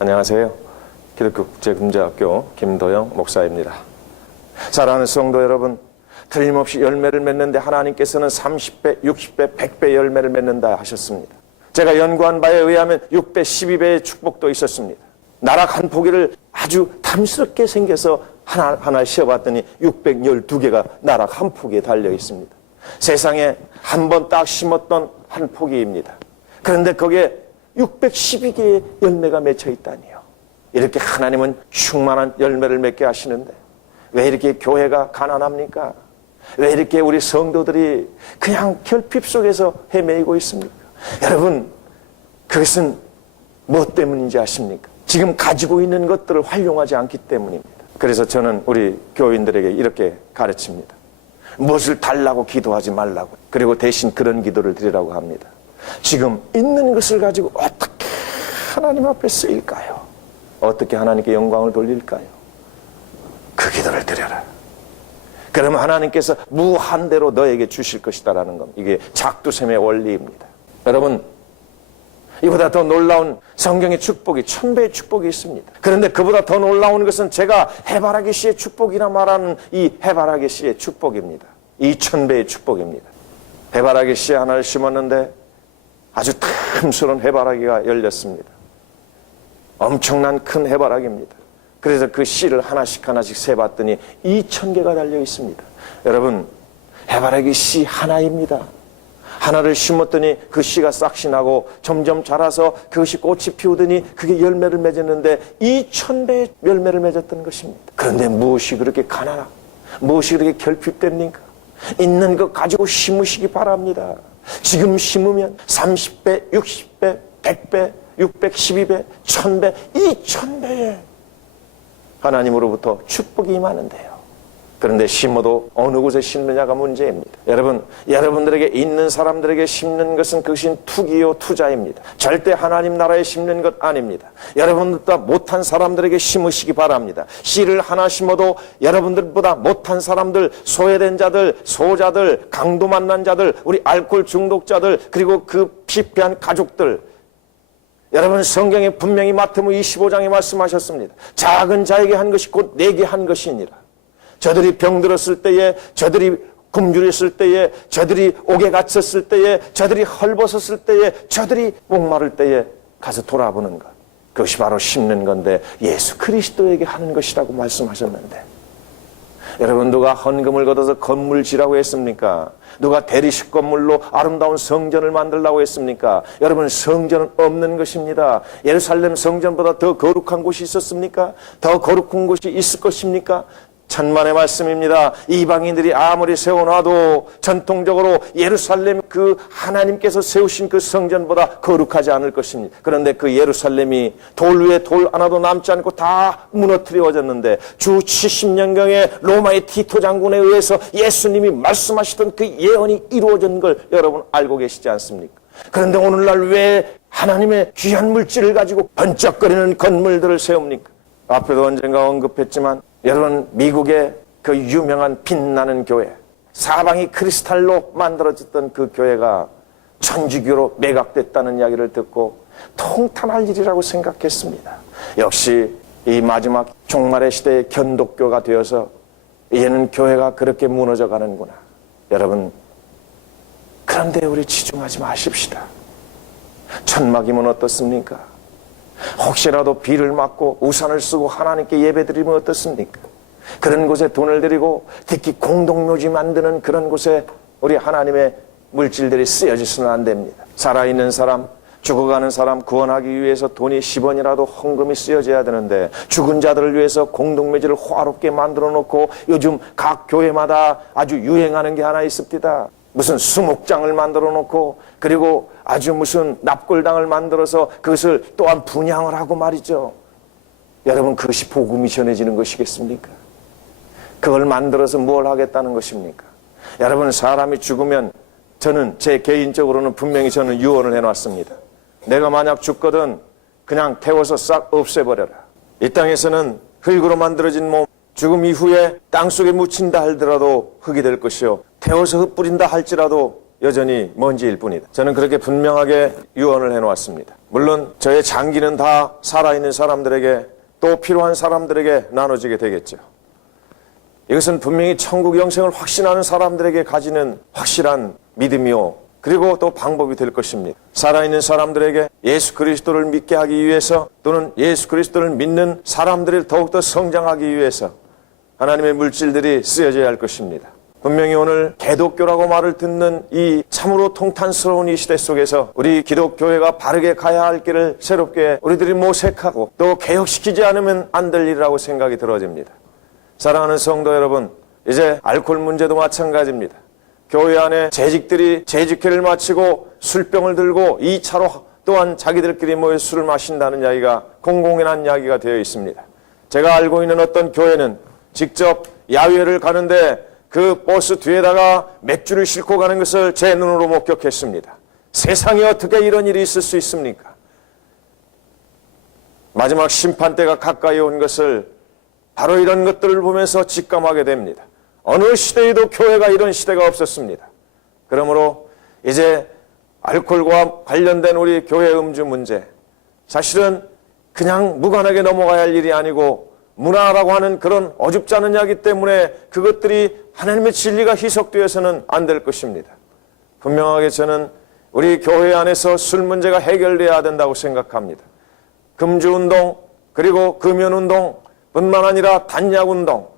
안녕하세요. 기독교국제금제학교 김도영 목사입니다. 사랑하는 성도 여러분, 틀림없이 열매를 맺는데 하나님께서는 30배, 60배, 100배 열매를 맺는다 하셨습니다. 제가 연구한 바에 의하면 6배, 12배의 축복도 있었습니다. 나락 한 포기를 아주 탐스럽게 생겨서 하나 씌어봤더니 612개가 나락 한 포기에 달려 있습니다. 세상에 한 번 딱 심었던 한 포기입니다. 그런데 거기에 612개의 열매가 맺혀 있다니요. 이렇게 하나님은 충만한 열매를 맺게 하시는데 왜 이렇게 교회가 가난합니까? 왜 이렇게 우리 성도들이 그냥 결핍 속에서 헤매이고 있습니까? 여러분, 그것은 무엇 때문인지 아십니까? 지금 가지고 있는 것들을 활용하지 않기 때문입니다. 그래서 저는 우리 교인들에게 이렇게 가르칩니다. 무엇을 달라고 기도하지 말라고, 그리고 대신 그런 기도를 드리라고 합니다. 지금 있는 것을 가지고 어떻게 하나님 앞에 쓰일까요? 어떻게 하나님께 영광을 돌릴까요? 그 기도를 드려라. 그러면 하나님께서 무한대로 너에게 주실 것이다라는 겁니다. 이게 작두셈의 원리입니다. 여러분, 이보다 더 놀라운 성경의 축복이 1000배의 축복이 있습니다. 그런데 그보다 더 놀라운 것은 제가 해바라기 씨의 축복이라 말하는 이 해바라기 씨의 축복입니다. 2000배의 축복입니다. 해바라기 씨 하나를 심었는데 아주 탐스러운 해바라기가 열렸습니다. 엄청난 큰 해바라기입니다. 그래서 그 씨를 하나씩 세봤더니 2000개가 달려 있습니다. 여러분, 해바라기 씨 하나입니다. 하나를 심었더니 그 씨가 싹시 나고 점점 자라서 그것이 꽃이 피우더니 그게 열매를 맺었는데 2000배의 열매를 맺었던 것입니다. 그런데 무엇이 그렇게 가난하고 무엇이 그렇게 결핍됩니까? 있는 것 가지고 심으시기 바랍니다. 지금 심으면 30배, 60배, 100배, 612배, 1000배, 2000배의 하나님으로부터 축복이 임하는데요. 그런데 심어도 어느 곳에 심느냐가 문제입니다. 여러분, 여러분들에게 있는 사람들에게 심는 것은 그것이 투기요 투자입니다. 절대 하나님 나라에 심는 것 아닙니다. 여러분들보다 못한 사람들에게 심으시기 바랍니다. 씨를 하나 심어도 여러분들보다 못한 사람들, 소외된 자들, 소자들, 강도 만난 자들, 우리 알코올 중독자들, 그리고 그 피폐한 가족들, 여러분, 성경에 분명히 마태복음 25장에 말씀하셨습니다. 작은 자에게 한 것이 곧 내게 한 것이니라. 저들이 병들었을 때에, 저들이 굶주렸을 때에, 저들이 옥에 갇혔을 때에, 저들이 헐벗었을 때에, 저들이 목마를 때에 가서 돌아보는 것, 그것이 바로 심는 건데 예수 그리스도에게 하는 것이라고 말씀하셨는데, 여러분, 누가 헌금을 걷어서 건물 지라고 했습니까? 누가 대리식 건물로 아름다운 성전을 만들라고 했습니까? 여러분, 성전은 없는 것입니다. 예루살렘 성전보다 더 거룩한 곳이 있었습니까? 더 거룩한 곳이 있을 것입니까? 천만의 말씀입니다. 이방인들이 아무리 세워놔도 전통적으로 예루살렘 그 하나님께서 세우신 그 성전보다 거룩하지 않을 것입니다. 그런데 그 예루살렘이 돌 위에 돌 하나도 남지 않고 다 무너뜨려졌는데 주 70년경에 로마의 티토 장군에 의해서 예수님이 말씀하시던 그 예언이 이루어진 걸 여러분 알고 계시지 않습니까? 그런데 오늘날 왜 하나님의 귀한 물질을 가지고 번쩍거리는 건물들을 세웁니까? 앞에도 언젠가 언급했지만 여러분, 미국의 그 유명한 빛나는 교회, 사방이 크리스탈로 만들어졌던 그 교회가 천주교로 매각됐다는 이야기를 듣고 통탄할 일이라고 생각했습니다. 역시 이 마지막 종말의 시대의 견독교가 되어서 이제는 교회가 그렇게 무너져 가는구나. 여러분, 그런데 우리 치중하지 마십시다. 천막이면 어떻습니까? 혹시라도 비를 맞고 우산을 쓰고 하나님께 예배드리면 어떻습니까? 그런 곳에 돈을 들이고 특히 공동묘지 만드는 그런 곳에 우리 하나님의 물질들이 쓰여져서는 안 됩니다. 살아있는 사람, 죽어가는 사람 구원하기 위해서 돈이 10원이라도 헌금이 쓰여져야 되는데 죽은 자들을 위해서 공동묘지를 화롭게 만들어 놓고 요즘 각 교회마다 아주 유행하는 게 하나 있습니다. 무슨 수목장을 만들어 놓고 그리고 아주 무슨 납골당을 만들어서 그것을 또한 분향을 하고 말이죠. 여러분, 그것이 복음이 전해지는 것이겠습니까? 그걸 만들어서 뭘 하겠다는 것입니까? 여러분, 사람이 죽으면 저는 제 개인적으로는 분명히 저는 유언을 해놨습니다. 내가 만약 죽거든 그냥 태워서 싹 없애버려라. 이 땅에서는 흙으로 만들어진 몸, 죽음 이후에 땅속에 묻힌다 할지라도 흙이 될 것이요 태워서 흩뿌린다 할지라도 여전히 먼지일 뿐이다. 저는 그렇게 분명하게 유언을 해놓았습니다. 물론 저의 장기는 다 살아있는 사람들에게 또 필요한 사람들에게 나눠지게 되겠죠. 이것은 분명히 천국 영생을 확신하는 사람들에게 가지는 확실한 믿음이요, 그리고 또 방법이 될 것입니다. 살아있는 사람들에게 예수 그리스도를 믿게 하기 위해서, 또는 예수 그리스도를 믿는 사람들을 더욱더 성장하기 위해서 하나님의 물질들이 쓰여져야 할 것입니다. 분명히 오늘 개독교라고 말을 듣는 이 참으로 통탄스러운 이 시대 속에서 우리 기독교회가 바르게 가야 할 길을 새롭게 우리들이 모색하고 또 개혁시키지 않으면 안 될 일이라고 생각이 들어집니다. 사랑하는 성도 여러분, 이제 알코올 문제도 마찬가지입니다. 교회 안에 재직들이 재직회를 마치고 술병을 들고 2차로 또한 자기들끼리 모여 술을 마신다는 이야기가 공공연한 이야기가 되어 있습니다. 제가 알고 있는 어떤 교회는 직접 야외를 가는데 그 버스 뒤에다가 맥주를 싣고 가는 것을 제 눈으로 목격했습니다. 세상에 어떻게 이런 일이 있을 수 있습니까? 마지막 심판대가 가까이 온 것을 바로 이런 것들을 보면서 직감하게 됩니다. 어느 시대에도 교회가 이런 시대가 없었습니다. 그러므로 이제 알코올과 관련된 우리 교회 음주 문제, 사실은 그냥 무관하게 넘어가야 할 일이 아니고 문화라고 하는 그런 어줍지 않은 이야기 때문에 그것들이 하나님의 진리가 희석되어서는 안 될 것입니다. 분명하게 저는 우리 교회 안에서 술 문제가 해결돼야 된다고 생각합니다. 금주운동, 그리고 금연운동 뿐만 아니라 단약운동,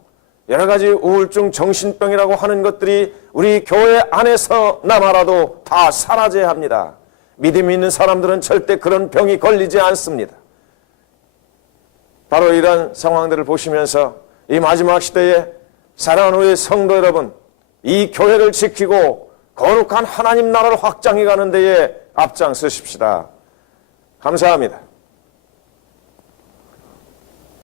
여러 가지 우울증, 정신병이라고 하는 것들이 우리 교회 안에서 남아라도 다 사라져야 합니다. 믿음이 있는 사람들은 절대 그런 병이 걸리지 않습니다. 바로 이런 상황들을 보시면서 이 마지막 시대에 사랑하는 우리 성도 여러분, 이 교회를 지키고 거룩한 하나님 나라를 확장해 가는 데에 앞장서십시다. 감사합니다.